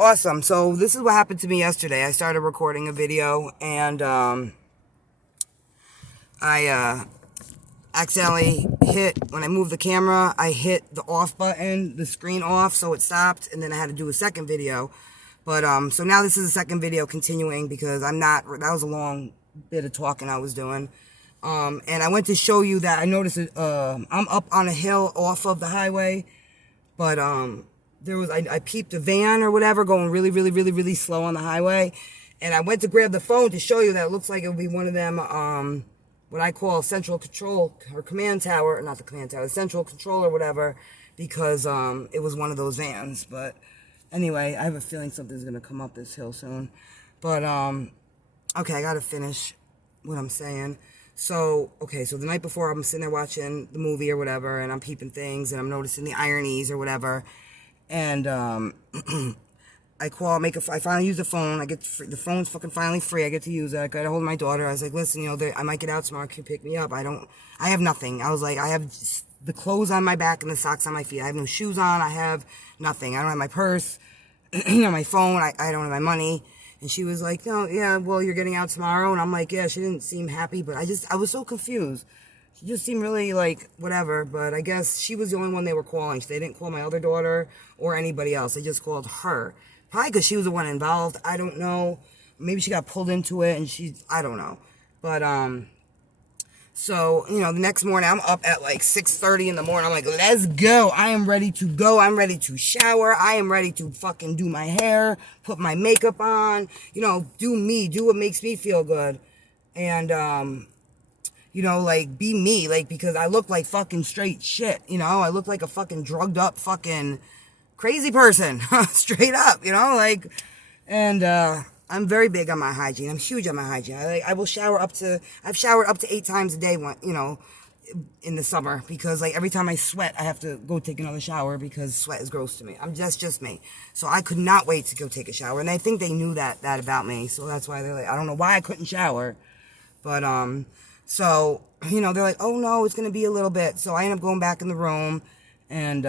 Awesome. So this is what happened to me yesterday. I started recording a video and I accidentally when I moved the camera, I hit the off button, the screen off, so it stopped, and then I had to do a second video. But so now this is the second video continuing because that was a long bit of talking I was doing. And I went to show you that I noticed I'm up on a hill off of the highway, but I peeped a van or whatever going really, really, really, really slow on the highway. And I went to grab the phone to show you that it looks like it would be one of them, what I call central control or command tower, or not the command tower, the central control or whatever, because it was one of those vans. But anyway, I have a feeling something's going to come up this hill soon. But, okay, I got to finish what I'm saying. So the night before, I'm sitting there watching the movie or whatever, and I'm peeping things, and I'm noticing the ironies or whatever. And I finally use the phone. The phone's fucking finally free. I get to use it. I got a hold of my daughter. I was like, listen, I might get out tomorrow. Can you pick me up? I have nothing. I was like, I have just the clothes on my back and the socks on my feet. I have no shoes on. I have nothing. I don't have my purse, my phone. I don't have my money. And she was like, no, yeah, well, you're getting out tomorrow. And I'm like, yeah, she didn't seem happy, but I was so confused. She just seemed really like whatever, but I guess she was the only one they were calling. They didn't call my other daughter or anybody else. They just called her. Probably because she was the one involved. I don't know. Maybe she got pulled into it and I don't know. But, so, the next morning I'm up at like 6:30 in the morning. I'm like, let's go. I am ready to go. I'm ready to shower. I am ready to fucking do my hair, put my makeup on, do me, do what makes me feel good. And, be me, because I look like fucking straight shit, I look like a fucking drugged up fucking crazy person, straight up, and, I'm very big on my hygiene. I'm huge on my hygiene. I've showered up to 8 times a day, in the summer, because every time I sweat, I have to go take another shower because sweat is gross to me. That's just me. So I could not wait to go take a shower. And I think they knew that about me. So that's why they're like, I don't know why I couldn't shower, but, so, they're like, oh no, it's going to be a little bit. So I end up going back in the room, and,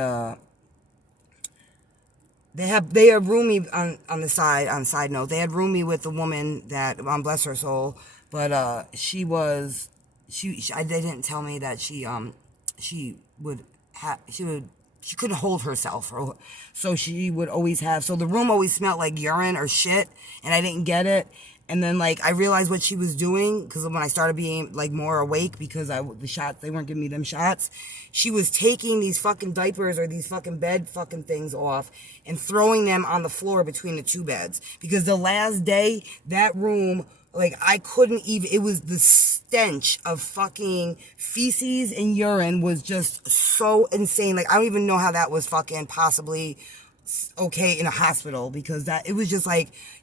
they had roomed me on side note, they had roomed me with the woman that, bless her soul, but, they didn't tell me that she couldn't hold herself, so she would always have, so the room always smelled like urine or shit, and I didn't get it. And then, I realized what she was doing, because when I started being, more awake, because the shots, they weren't giving me them shots, she was taking these fucking diapers or these fucking bed fucking things off and throwing them on the floor between the two beds. Because the last day, that room, I couldn't even, it was the stench of fucking feces and urine was just so insane. I don't even know how that was fucking possibly okay in a hospital, because it was just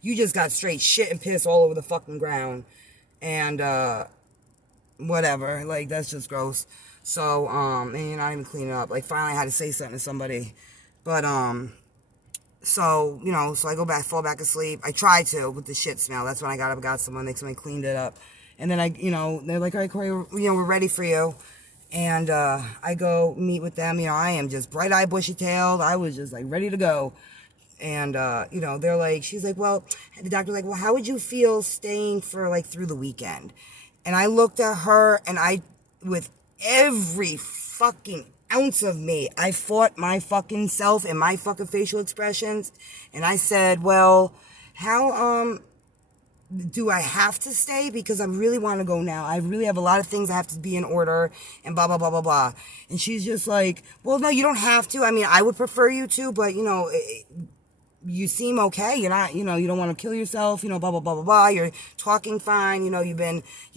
you just got straight shit and piss all over the fucking ground, and whatever, that's just gross. So and you're not even cleaning up. Finally I had to say something to somebody, but so so I fall back asleep. I tried to with the shit smell. That's when I got up, got someone, somebody cleaned it up, and then they're like, all right, Corey, we're ready for you. And I go meet with them. I am just bright-eyed, bushy-tailed. I was just ready to go. And they're like, she's like, well, the doctor's like, well, how would you feel staying for through the weekend? And I looked at her, and with every fucking ounce of me, I fought my fucking self and my fucking facial expressions, and I said, well, how do I have to stay? Because I really want to go now. I really have a lot of things that have to be in order, and blah, blah, blah, blah, blah. And she's just like, well, no, you don't have to. I mean, I would prefer you to, but, you seem okay. You're not, you don't want to kill yourself, blah, blah, blah, blah, blah. You're talking fine. You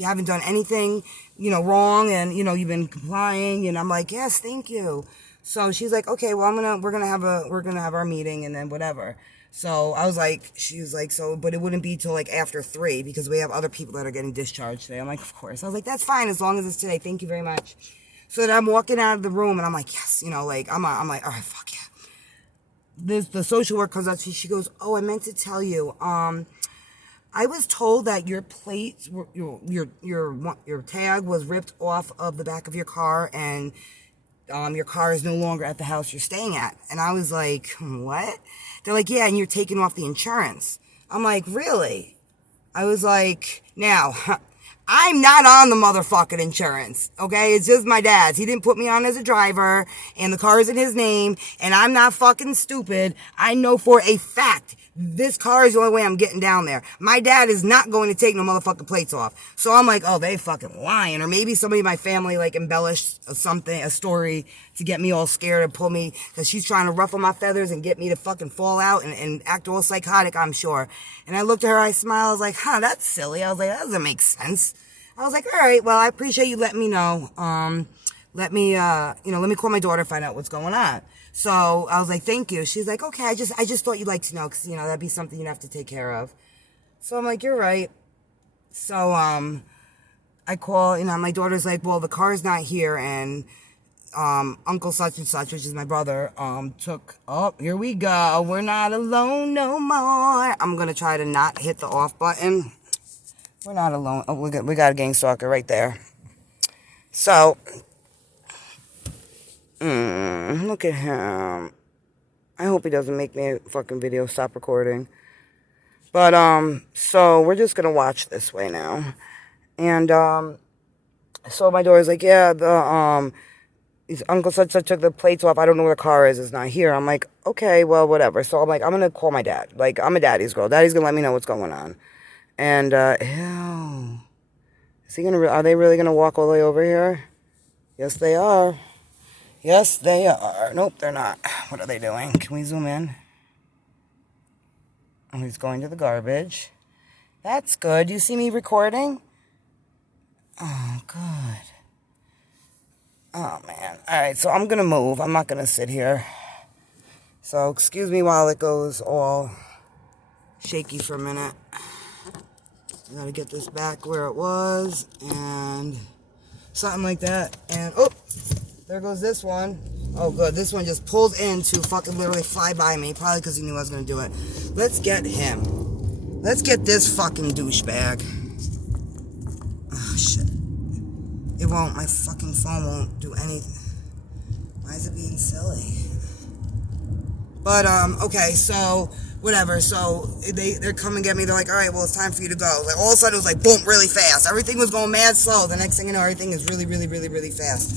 haven't done anything, wrong, and, you've been complying. And I'm like, yes, thank you. So she's like, okay, well, we're going to have our meeting, and then whatever. So I was like, she was like, so, but it wouldn't be till after 3, because we have other people that are getting discharged today. I'm like, of course. I was like, that's fine, as long as it's today. Thank you very much. So then I'm walking out of the room, and I'm like, yes, I'm like, all right, fuck yeah. The social worker comes up to me. She goes, oh, I meant to tell you, I was told that your plates, your tag was ripped off of the back of your car, and your car is no longer at the house you're staying at. And I was like, what? They're like, yeah, and you're taking off the insurance. I'm like, really? I was like, now, I'm not on the motherfucking insurance, okay? It's just my dad's. He didn't put me on as a driver, and the car is in his name, and I'm not fucking stupid. I know for a fact this car is the only way I'm getting down there. My dad is not going to take no motherfucking plates off. So I'm like, oh, they fucking lying. Or maybe somebody in my family like embellished something, a story to get me all scared and pull me, because she's trying to ruffle my feathers and get me to fucking fall out and act all psychotic, I'm sure. And I looked at her, I smiled, I was like, that's silly. I was like, that doesn't make sense. I was like, all right, well, I appreciate you letting me know. Let me call my daughter, find out what's going on. So I was like, thank you. She's like, okay, I just thought you'd like to know, because, that'd be something you'd have to take care of. So I'm like, you're right. So, I call, my daughter's like, well, the car's not here, and, Uncle such and such, which is my brother, here we go. We're not alone no more. I'm gonna try to not hit the off button. We're not alone. Oh, we got a Gangstalker right there. So, look at him. I hope he doesn't make me a fucking video stop recording. But, so we're just gonna watch this way now. And, so my daughter's like, yeah, his uncle such took the plates off. I don't know where the car is. It's not here. I'm like, okay, well, whatever. So I'm like, I'm gonna call my dad. Like, I'm a daddy's girl. Daddy's gonna let me know what's going on. And, ew. Are they really gonna walk all the way over here? Yes, they are. Yes, they are. Nope, they're not. What are they doing? Can we zoom in? Oh, he's going to the garbage. That's good. You see me recording? Oh, good. Oh, man. All right, so I'm going to move. I'm not going to sit here. So excuse me while it goes all shaky for a minute. I got to get this back where it was and something like that. And, oh, there goes this one. Oh, good. This one just pulled in to fucking literally fly by me. Probably because he knew I was going to do it. Let's get him. Let's get this fucking douchebag. Oh, shit. It won't. My fucking phone won't do anything. Why is it being silly? But, okay, so, whatever. So, they're coming to get me. They're like, all right, well, it's time for you to go. Like, all of a sudden, it was like, boom, really fast. Everything was going mad slow. The next thing you know, everything is really, really, really, really fast.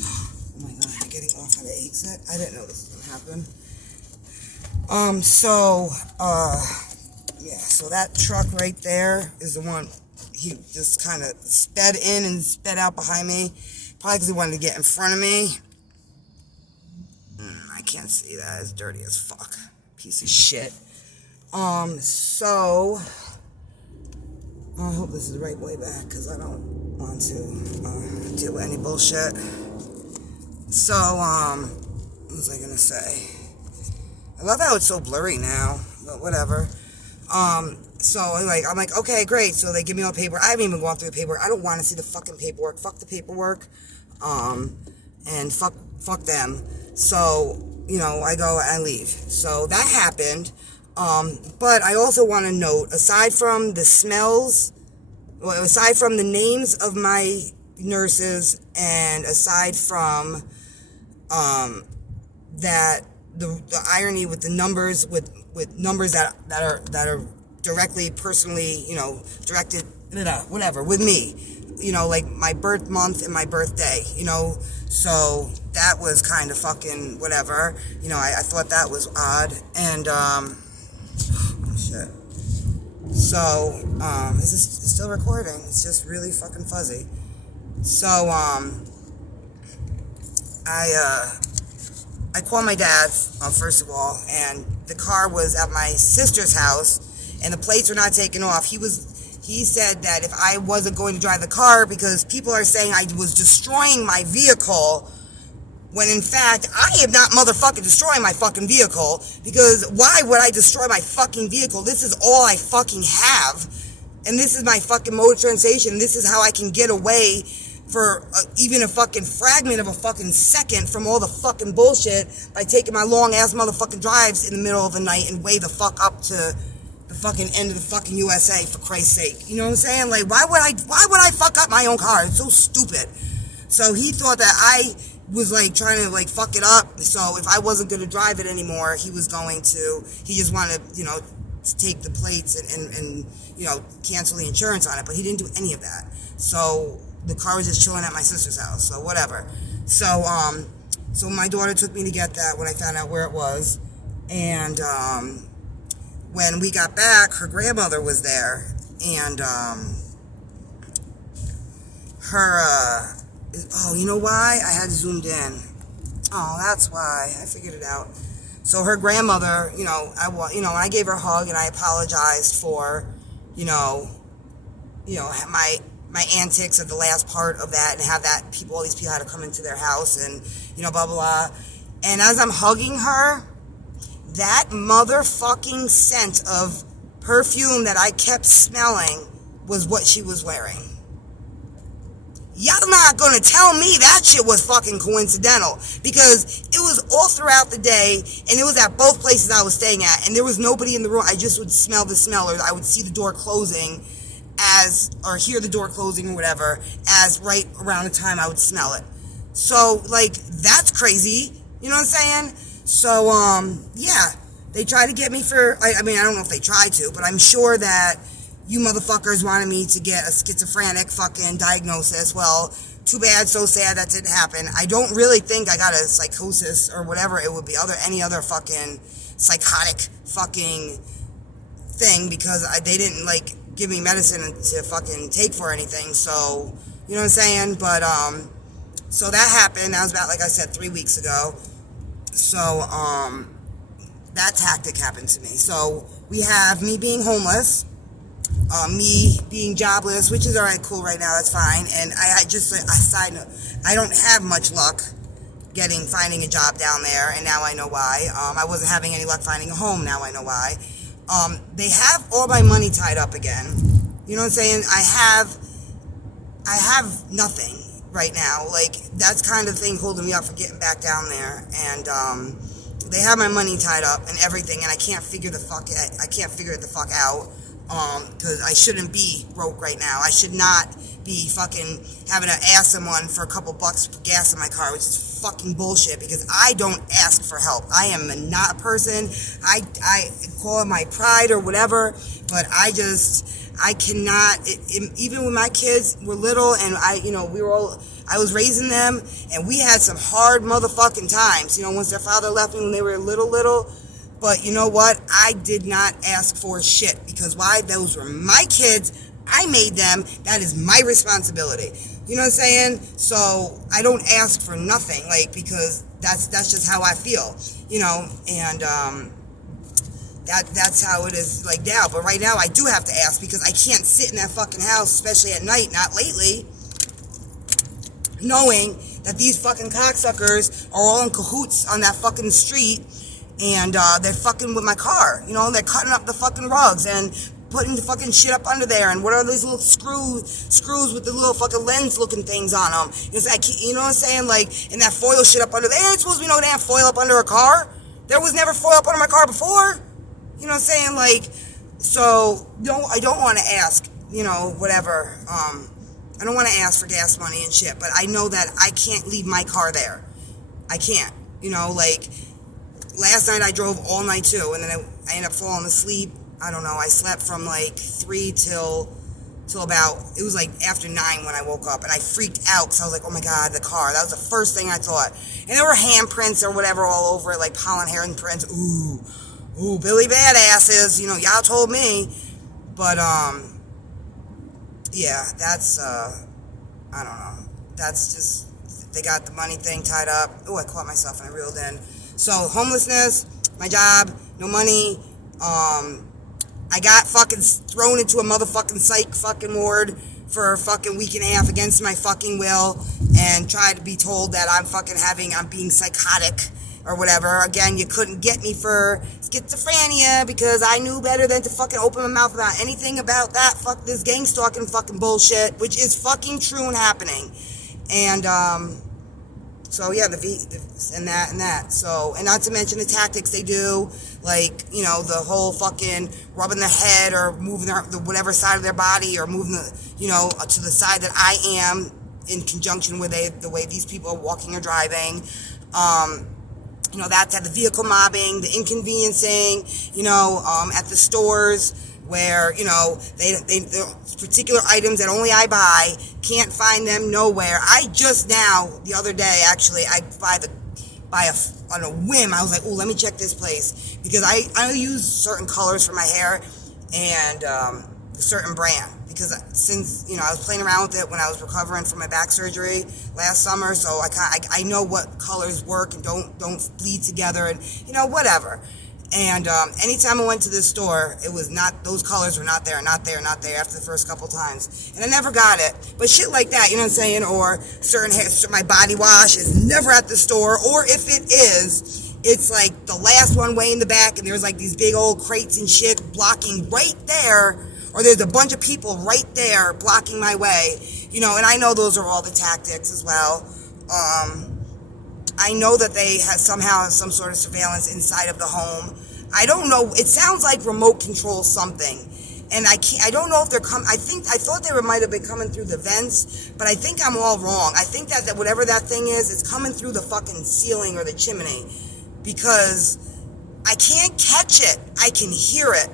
Oh, my God. I'm getting off on the exit. I didn't know this was going to happen. Yeah, so that truck right there is the one he just kind of sped in and sped out behind me. Probably because he wanted to get in front of me. I can't see that. It's dirty as fuck. Piece of shit. So I hope this is the right way back, because I don't want to deal with any bullshit. So, what was I gonna say? I love how it's so blurry now, but whatever. So I'm like, okay, great. So they give me all the paperwork. I haven't even gone through the paperwork. I don't want to see the fucking paperwork. Fuck the paperwork. And fuck them. So, I go and I leave. So that happened. But I also want to note, aside from the smells, aside from the names of my nurses, and aside from, that the irony with the numbers, with numbers that are directly, personally, directed, whatever, with me, like my birth month and my birthday, so that was kind of fucking whatever, I thought that was odd, and, oh, shit, so, is this still recording? It's just really fucking fuzzy. So, I called my dad, first of all, and the car was at my sister's house, and the plates were not taken off. He said that if I wasn't going to drive the car, because people are saying I was destroying my vehicle, when in fact, I am not motherfucking destroying my fucking vehicle, because why would I destroy my fucking vehicle? This is all I fucking have, and this is my fucking mode of transportation. This is how I can get away for even a fucking fragment of a fucking second from all the fucking bullshit by taking my long ass motherfucking drives in the middle of the night and way the fuck up to the fucking end of the fucking USA, for Christ's sake. You know what I'm saying? Like, why would I fuck up my own car? It's so stupid. So he thought that I was like trying to like fuck it up. So if I wasn't going to drive it anymore, he just wanted, to take the plates and cancel the insurance on it. But he didn't do any of that. So the car was just chilling at my sister's house. So whatever. So my daughter took me to get that when I found out where it was. And when we got back, her grandmother was there. And you know why? I had zoomed in. Oh, that's why. I figured it out. So her grandmother, I gave her a hug and I apologized for, my antics at the last part of that, and have all these people had to come into their house and, blah, blah, blah. And as I'm hugging her, that motherfucking scent of perfume that I kept smelling was what she was wearing. Y'all not gonna tell me that shit was fucking coincidental, because it was all throughout the day, and it was at both places I was staying at, and there was nobody in the room. I just would smell the smell, or I would see the door closing or hear the door closing or whatever, as right around the time I would smell it. So, like, that's crazy. You know what I'm saying? So, yeah. They tried to get me I don't know if they tried to, but I'm sure that you motherfuckers wanted me to get a schizophrenic fucking diagnosis. Well, too bad, so sad that didn't happen. I don't really think I got a psychosis or whatever it would be, any other fucking psychotic fucking thing, because they didn't, like, give me medicine to fucking take for anything. So, you know what I'm saying? But, so that happened. That was about, like I said, 3 weeks ago. So, that tactic happened to me. So, we have me being homeless, me being jobless, which is alright, cool right now, that's fine. And I just, a side note, I don't have much luck finding a job down there, and now I know why. I wasn't having any luck finding a home, now I know why. They have all my money tied up again. You know what I'm saying? I have nothing right now. Like, that's kind of the thing holding me up for getting back down there. And, they have my money tied up and everything, and I can't figure it the fuck out. Because I shouldn't be broke right now. I should not be fucking having to ask someone for a couple bucks for gas in my car, which is fucking bullshit, because I don't ask for help. I am not a person, I call it my pride or whatever, but I cannot, even when my kids were little and I was raising them, and we had some hard motherfucking times, once their father left me when they were little. But you know what? I did not ask for shit, because why? Those were my kids. I made them. That is my responsibility. You know what I'm saying? So I don't ask for nothing, like, because that's just how I feel, and that's how it is, like, now. But right now I do have to ask, because I can't sit in that fucking house, especially at night, not lately, knowing that these fucking cocksuckers are all in cahoots on that fucking street. And they're fucking with my car, they're cutting up the fucking rugs and putting the fucking shit up under there. And what are these little screws with the little fucking lens looking things on them? It's like, you know what I'm saying? Like, and that foil shit up under there. Ain't supposed to be no damn foil up under a car. There was never foil up under my car before. You know what I'm saying? Like, so, I don't want to ask, whatever. I don't want to ask for gas money and shit, but I know that I can't leave my car there. I can't, like, last night I drove all night too, and then I ended up falling asleep. I don't know, I slept from like 3 till about, it was like after 9 when I woke up, and I freaked out, because I was like, oh my god, the car. That was the first thing I thought. And there were handprints or whatever all over it, like pollen handprints. Ooh, Billy Badasses, y'all told me. But, yeah, that's, I don't know. That's just, they got the money thing tied up. Oh, I caught myself and I reeled in. So, homelessness, my job, no money, I got fucking thrown into a motherfucking psych fucking ward for a fucking week and a half against my fucking will, and tried to be told that I'm being psychotic or whatever. Again, you couldn't get me for schizophrenia, because I knew better than to fucking open my mouth about anything about that. Fuck this gangstalking fucking bullshit, which is fucking true and happening. And, so yeah, and that. So, and not to mention the tactics they do, like, the whole fucking rubbing their head or moving the whatever side of their body, or moving to the side that I am, in conjunction with the way these people are walking or driving. That's at the vehicle mobbing, the inconveniencing, at the stores where, the particular items that only I buy, can't find them nowhere. I just now, the other day, actually, on a whim, I was like, oh, let me check this place. Because I use certain colors for my hair and a certain brand. Because since, I was playing around with it when I was recovering from my back surgery last summer, so I know what colors work and don't bleed together and, whatever. And anytime I went to this store, it was not, those colors were not there after the first couple times. And I never got it. But shit like that, you know what I'm saying? Or my body wash is never at the store. Or if it is, it's like the last one way in the back and there's like these big old crates and shit blocking right there. Or there's a bunch of people right there blocking my way. And I know those are all the tactics as well. I know that they have somehow some sort of surveillance inside of the home. I don't know. It sounds like remote control something. And I don't know if they're I thought they might have been coming through the vents, but I think I'm all wrong. I think that whatever that thing is, it's coming through the fucking ceiling or the chimney. Because I can't catch it. I can hear it.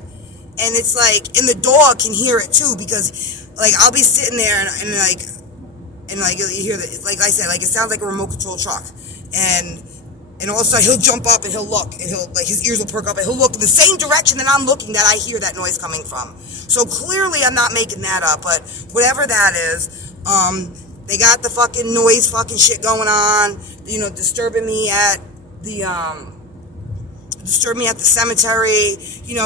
And it's like, and the dog can hear it too, because like I'll be sitting there and you hear that, like I said, like it sounds like a remote control truck. And all of a sudden he'll jump up and he'll look and he'll like his ears will perk up and he'll look in the same direction that I'm looking that I hear that noise coming from. So clearly I'm not making that up, but whatever that is, they got the fucking noise fucking shit going on, disturbing me at the cemetery,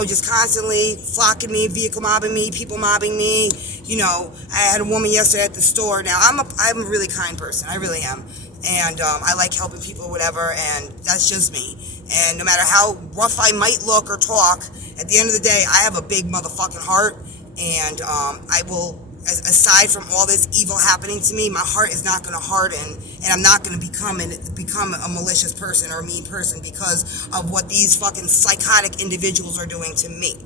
just constantly flocking me, vehicle mobbing me, people mobbing me. I had a woman yesterday at the store. Now I'm a really kind person. I really am. And I like helping people, whatever, and that's just me. And no matter how rough I might look or talk, at the end of the day, I have a big motherfucking heart, and I will, aside from all this evil happening to me, my heart is not going to harden, and I'm not going to become a malicious person or a mean person because of what these fucking psychotic individuals are doing to me.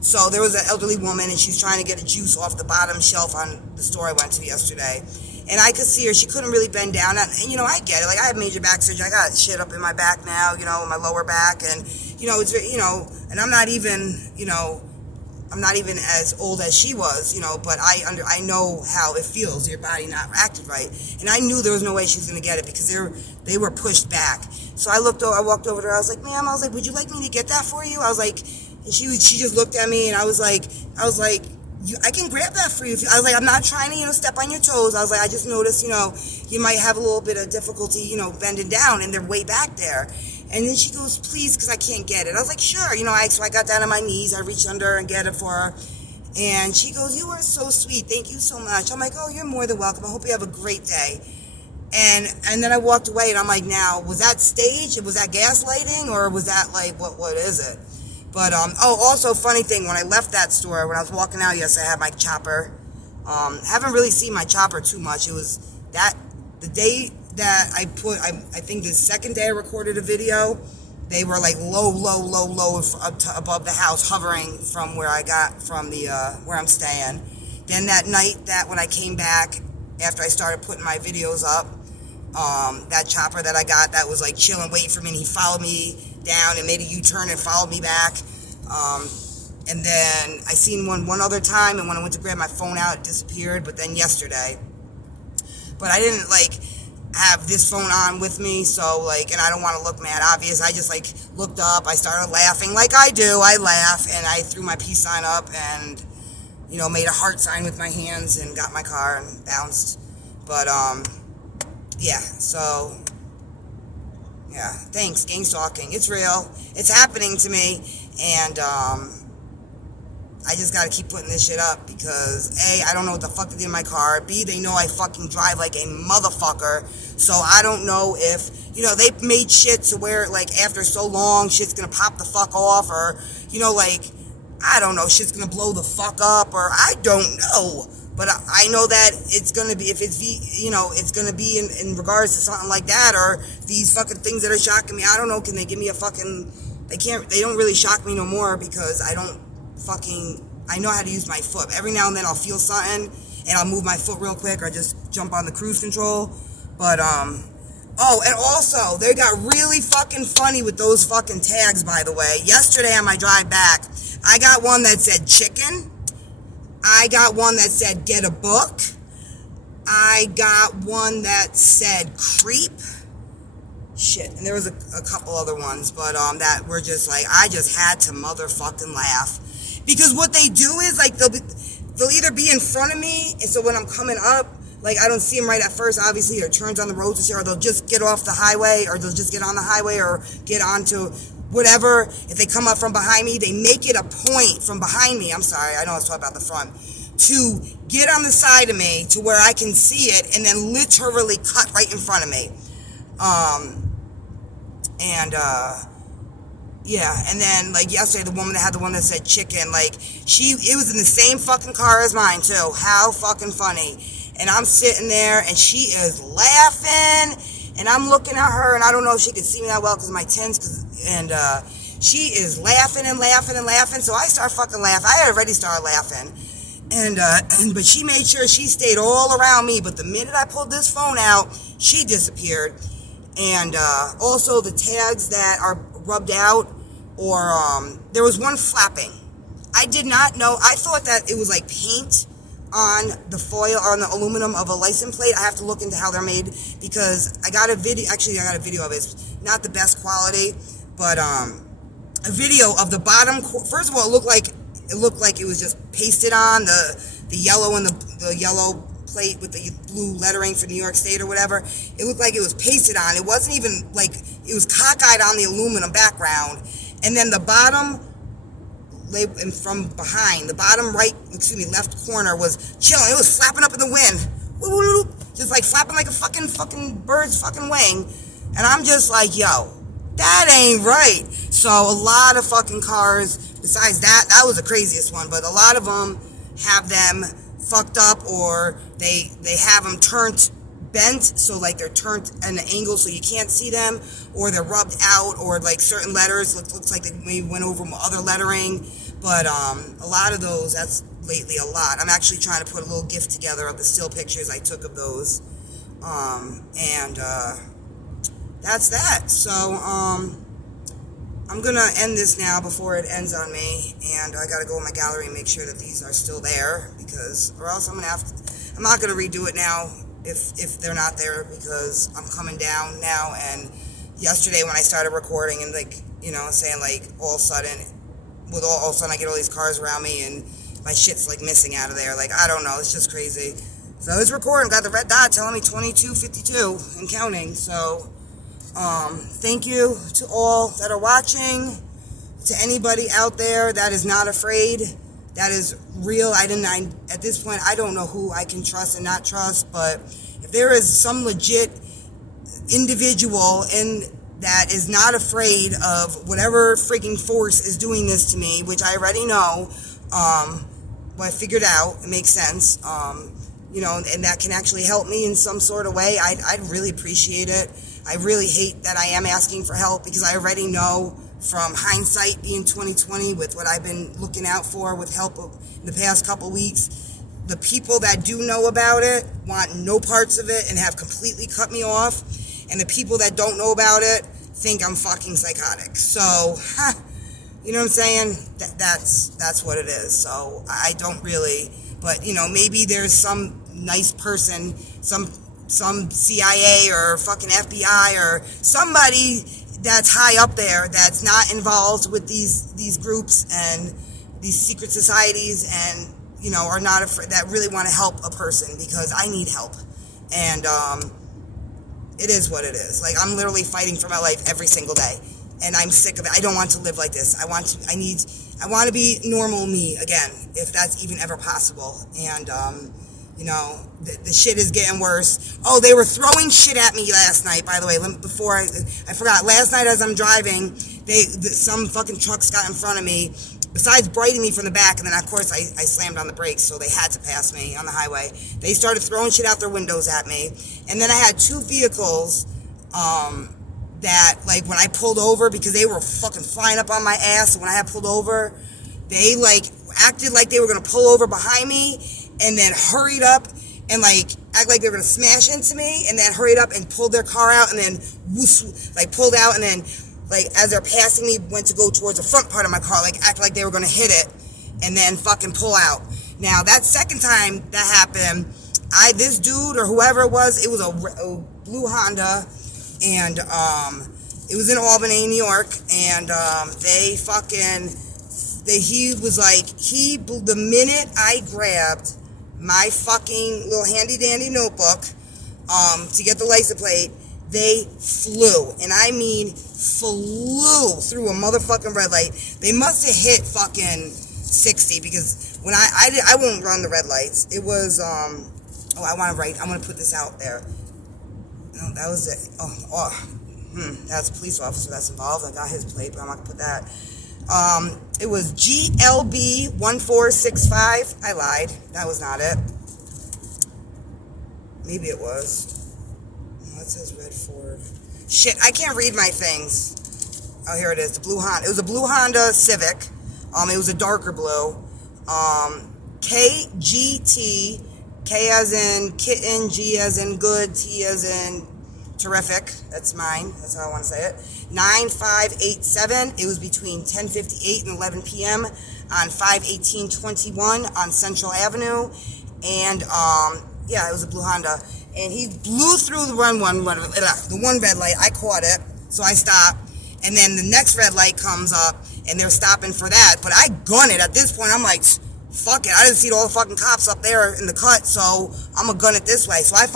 So there was an elderly woman, and she's trying to get a juice off the bottom shelf on the store I went to yesterday. And I could see her, she couldn't really bend down. And I get it. Like, I have major back surgery. I got shit up in my back now, in my lower back. And, it's, and I'm not even, I'm not even as old as she was, but I know how it feels, your body not acting right. And I knew there was no way she was going to get it because they were pushed back. So I walked over to her. I was like, ma'am, would you like me to get that for you? I was like, and she just looked at me and I was like, I can grab that for you. I was like, I'm not trying to, step on your toes. I was like, I just noticed, you might have a little bit of difficulty, bending down, and they're way back there. And then she goes, please, because I can't get it. I was like, sure. So I got down on my knees. I reached under and get it for her. And she goes, you are so sweet. Thank you so much. I'm like, oh, you're more than welcome. I hope you have a great day. And then I walked away, and I'm like, now, was that staged? Was that gaslighting? Or was that like, what is it? But, also funny thing, when I left that store, when I was walking out yesterday, I had my chopper. Haven't really seen my chopper too much. It was the day that I think the second day I recorded a video, they were like low up to above the house, hovering from where I got from the, where I'm staying. Then that night when I came back, after I started putting my videos up, that chopper that I got, that was like chilling, waiting for me, and he followed me down and made a U-turn and followed me back. And then I seen one other time, and when I went to grab my phone out, it disappeared. But then yesterday, but I didn't have this phone on with me, so and I don't want to look mad obvious. I just looked up, I started laughing like I do. I laugh, and I threw my peace sign up and made a heart sign with my hands and got my car and bounced. But yeah, so yeah, thanks, Gangstalking. It's real. It's happening to me, and I just gotta keep putting this shit up because A, I don't know what the fuck they did in my car. B, they know I fucking drive like a motherfucker. So I don't know if, they made shit to where after so long shit's gonna pop the fuck off, or, I don't know, shit's gonna blow the fuck up, or I don't know. But I know that it's gonna be, if it's, it's gonna be in regards to something like that, or these fucking things that are shocking me. I don't know, can they give me a fucking, they don't really shock me no more because I know how to use my foot. Every now and then I'll feel something, and I'll move my foot real quick or just jump on the cruise control. But, oh, and also, they got really fucking funny with those fucking tags, by the way. Yesterday on my drive back, I got one that said chicken. I got one that said get a book. I got one that said creep. Shit, and there was a couple other ones, but that were just like, I just had to motherfucking laugh. Because what they do is, like, they'll either be in front of me, and so when I'm coming up, like, I don't see them right at first, obviously, or turns on the road to share, or they'll just get off the highway, or they'll just get on the highway, or get onto whatever. If they come up from behind me, they make it a point from behind me, I'm sorry, I know I was talking about the front, to get on the side of me to where I can see it, and then literally cut right in front of me. Yeah, and then, like, yesterday, the woman that had the one that said chicken, like, it was in the same fucking car as mine, too. How fucking funny. And I'm sitting there, and she is laughing, and I'm looking at her, and I don't know if she could see me that well because of my tints, and she is laughing and laughing and laughing, so I start fucking laughing. I had already started laughing, but she made sure she stayed all around me, but the minute I pulled this phone out, she disappeared. And also the tags that are rubbed out, or there was one flapping. I did not know. I thought that it was like paint on the foil or on the aluminum of a license plate. I have to look into how they're made because I got a video. Actually, I got a video of it. It's not the best quality, but a video of the bottom. First of all, it looked like it was just pasted on the yellow and the yellow plate with the blue lettering for New York State or whatever. It looked like it was pasted on. It wasn't even like, it was cockeyed on the aluminum background. And then the bottom, and from behind, the bottom left corner was chilling. It was flapping up in the wind. Just like flapping like a fucking bird's fucking wing. And I'm just like, yo, that ain't right. So a lot of fucking cars, besides that was the craziest one, but a lot of them have them fucked up, or they have them turned bent, so like they're turned at an angle so you can't see them, or they're rubbed out, or like certain letters looks like they maybe went over other lettering. But a lot of those, that's lately a lot. I'm actually trying to put a little gift together of the still pictures I took of those, that's that. So I'm gonna end this now before it ends on me, and I gotta go in my gallery and make sure that these are still there, or else I'm not gonna redo it now if they're not there, because I'm coming down now. And yesterday when I started recording and saying like all of a sudden I get all these cars around me and my shit's like missing out of there. Like, I don't know, it's just crazy. So I was recording, got the red dot telling me 22:52 and counting. So thank you to all that are watching, to anybody out there that is not afraid, that is real. At this point, I don't know who I can trust and not trust, but if there is some legit individual that is not afraid of whatever freaking force is doing this to me, which I already know, I figured out, it makes sense, and that can actually help me in some sort of way, I'd really appreciate it. I really hate that I am asking for help, because I already know from hindsight being 2020 with what I've been looking out for with help in the past couple weeks, the people that do know about it want no parts of it and have completely cut me off, and the people that don't know about it think I'm fucking psychotic. So, you know what I'm saying? That's what it is. So I don't really, but maybe there's some nice person, some CIA or fucking FBI or somebody that's high up there that's not involved with these groups and these secret societies, and are not afraid, that really want to help a person, because I need help. And it is what it is. Like, I'm literally fighting for my life every single day, and I'm sick of it. I don't want to live like this. I want to be normal me again, if that's even ever possible. And the shit is getting worse. Oh, they were throwing shit at me last night, by the way. Before I forgot, last night as I'm driving, some fucking trucks got in front of me, besides biting me from the back, and then of course I slammed on the brakes, so they had to pass me on the highway. They started throwing shit out their windows at me, and then I had two vehicles that, like, when I pulled over, because they were fucking flying up on my ass, when I had pulled over, they like acted like they were gonna pull over behind me, and then hurried up and like act like they were gonna smash into me, and then hurried up and pulled their car out, and then whoosh, like pulled out, and then like as they're passing me, went to go towards the front part of my car, like act like they were gonna hit it, and then fucking pull out. Now that second time that happened, this dude or whoever it was a blue Honda, and it was in Albany, New York, and he was like, the minute I grabbed my fucking little handy dandy notebook to get the license plate, they flew, and I mean flew through a motherfucking red light. They must have hit fucking 60, because when I won't run the red lights. It was I want to put this out there. No, that was it. That's a police officer that's involved. I got his plate, but I'm not gonna put that. It was GLB 1465. I lied. That was not it. Maybe it was. No, it says red Ford. Shit, I can't read my things. Oh, here it is. The blue Honda. It was a blue Honda Civic. It was a darker blue. KGT. K as in kitten, G as in good, T as in terrific. That's mine. That's how I want to say it. 9587. It was between 10:58 and 11 p.m. on 5/18/21 on Central Avenue. And it was a blue Honda. And he blew through the one red light. I caught it, so I stopped. And then the next red light comes up, and they're stopping for that. But I gun it. At this point, I'm like, fuck it. I didn't see all the fucking cops up there in the cut, so I'm gonna gun it this way. So I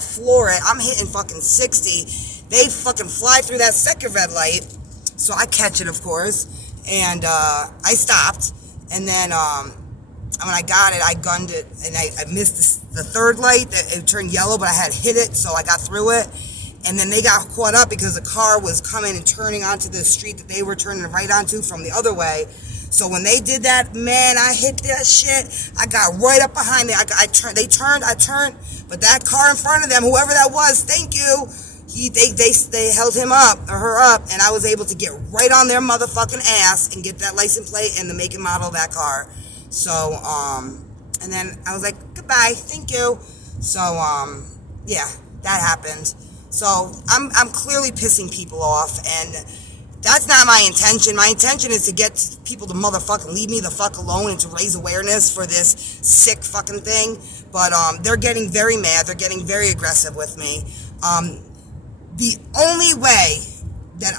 floor it. I'm hitting fucking 60. They fucking fly through that second red light. So I catch it, of course. And I stopped. And then when I got it, I gunned it. And I missed the third light. It turned yellow, but I had hit it, so I got through it. And then they got caught up because the car was coming and turning onto the street that they were turning right onto from the other way. So when they did that, man, I hit that shit. I got right up behind it. I turned. They turned. I turned. But that car in front of them, whoever that was, thank you. They held him up or her up, and I was able to get right on their motherfucking ass and get that license plate and the make and model of that car. So and then I was like, goodbye, thank you. So that happened. So I'm clearly pissing people off, and that's not my intention. My intention is to get people to motherfucking leave me the fuck alone and to raise awareness for this sick fucking thing. But they're getting very mad. They're getting very aggressive with me. The only way that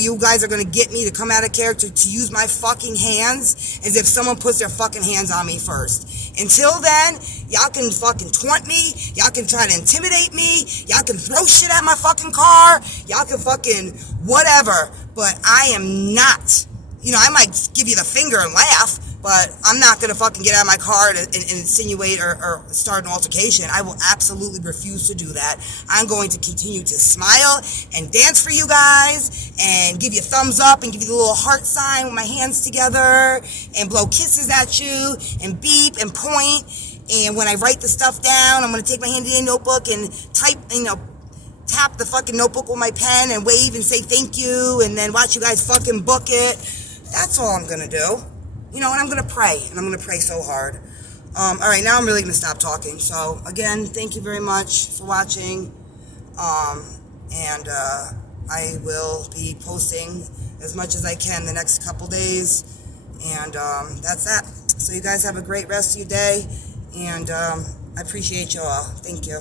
you guys are going to get me to come out of character to use my fucking hands is if someone puts their fucking hands on me first. Until then, y'all can fucking taunt me. Y'all can try to intimidate me. Y'all can throw shit at my fucking car. Y'all can fucking whatever. But I am not. I might give you the finger and laugh, but I'm not going to fucking get out of my car and insinuate or start an altercation. I will absolutely refuse to do that. I'm going to continue to smile and dance for you guys and give you a thumbs up and give you the little heart sign with my hands together and blow kisses at you and beep and point. And when I write the stuff down, I'm going to take my handy notebook and type, tap the fucking notebook with my pen and wave and say thank you and then watch you guys fucking book it. That's all I'm going to do. And I'm going to pray. And I'm going to pray so hard. All right, now I'm really going to stop talking. So, again, thank you very much for watching. I will be posting as much as I can the next couple days. And that's that. So you guys have a great rest of your day. And I appreciate you all. Thank you.